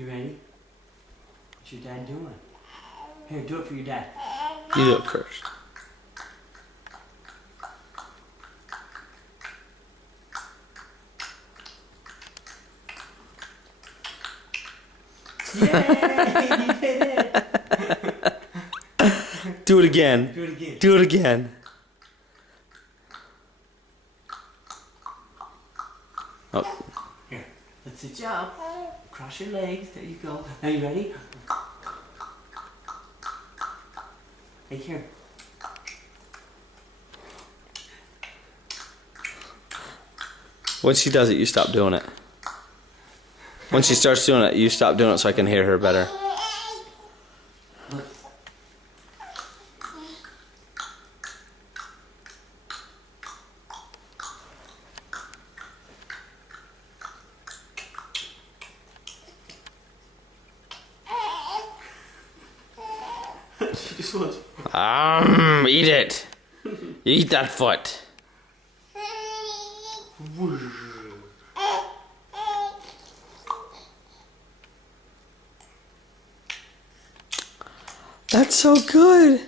You ready? What's your dad doing? Here, do it for your dad. You do it first. Yay! You did it! Do it again. Do it again. Do it again. Oh. Here, let's sit you up. Cross your legs. There you go. Are you ready? Hey, here. When she does it, you stop doing it. When she starts doing it, you stop doing it so I can hear her better. Look. She just wants. Eat it. Eat that foot. That's so good.